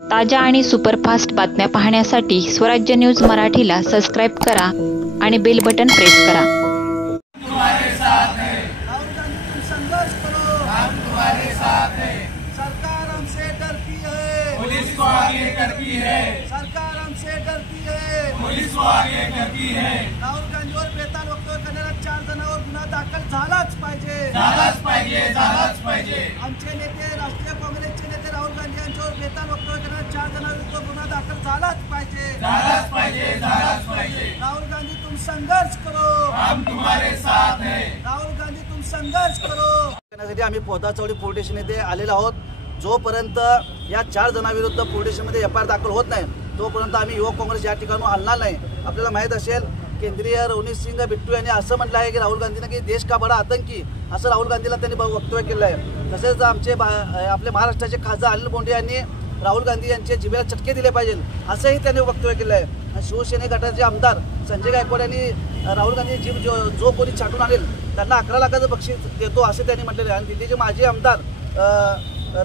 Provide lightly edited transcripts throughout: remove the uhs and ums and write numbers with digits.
ताज्या आणि सुपरफास्ट बातम्या पाहण्यासाठी स्वराज्य न्यूज मराठीला सबस्क्राईब करा आणि बेल बटन प्रेस करा। तुम्हारे साथ हैं, राहुल गांधी तुम संघर्ष करो, हम तुम्हारे साथ हैं। सरकार हमसे डरती है, पुलिस को आगे करती है, सरकार हमसे डरती है। पुलिस को आगे करती है। राहुल गांधीवर बेताल वक्तव्य करणाऱ्या 4 जणांवर गुन्हा दाखल झालाच पाहिजे, झालाच पाहिजे, झालाच पाहिजे। आमचे नेते राष्ट्रीय काँग्रेसचे नेते राहुल गांधी यांच्यावर बेताल वक्तव्य करणाऱ्या 4 जणांविरुद्ध गुन्हा दाखल झालाच पाहिजे, झालाच पाहिजे, झालाच पाहिजे। राहुल गांधी तुम संघर्ष करो, हम तुम्हारे साथ हैं। राहुल गांधी तुम संघर्ष करो। करण्यासाठी आम्ही पोदाचौडी पोलीस स्टेशन येथे आलेलो आहोत। जोपर्यंत या 4 जणांविरुद्ध पोलीस स्टेशनमध्ये एफआयआर दाखल होत नाही तोपर्यंत आम्ही युवक काँग्रेस या ठिकाणून हलणार नाही। आपल्याला माहीत असेल केंद्रीय रणजित सिंग बिट्टू यांनी असं म्हटलं आहे की राहुल गांधीने की देश का बडा आतंकी असं राहुल गांधीला त्यांनी वक्तव्य केलं आहे। तसेच आपले महाराष्ट्राचे खासदार अनिल बोंडे यांनी राहुल गांधी यांचे जिभेला चटके दिले पाहिजे असंही त्यांनी वक्तव्य केलं आहे। शिवसेने गटाचे आमदार संजय गायकवाड यांनी राहुल गांधी जीभ जो कोणी छाटून आणेल त्यांना 11 लाखाचं बक्षीस देतो असे त्यांनी म्हटलेले आहे। आणि दिल्लीचे माजी आमदार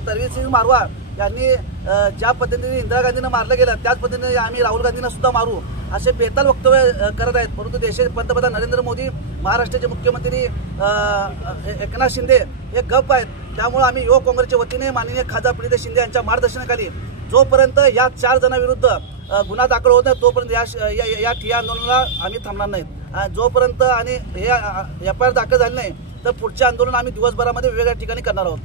तरवीरसिंग मारवा यांनी ज्या पद्धतीने इंदिरा गांधींना मारलं गेलं त्याच पद्धतीने आम्ही राहुल गांधींना सुद्धा मारू असे बेताल वक्तव्य करत आहेत। परंतु देशाचे पंतप्रधान नरेंद्र मोदी, महाराष्ट्राचे मुख्यमंत्री एकनाथ शिंदे हे गप्प आहेत। त्यामुळे आम्ही युवक काँग्रेसच्या वतीने माननीय खासदार प्रणिती शिंदे यांच्या मार्गदर्शनाखाली जोपर्यंत या 4 जणांविरुद्ध गुन्हा दाखल होत नाही तोपर्यंत या ठिय्या आंदोलनाला आम्ही थांबणार नाहीत। जोपर्यंत आणि हे एफआयआर दाखल झाले नाही तर पुढचे आंदोलन आम्ही दिवसभरामध्ये वेगवेगळ्या ठिकाणी करणार आहोत।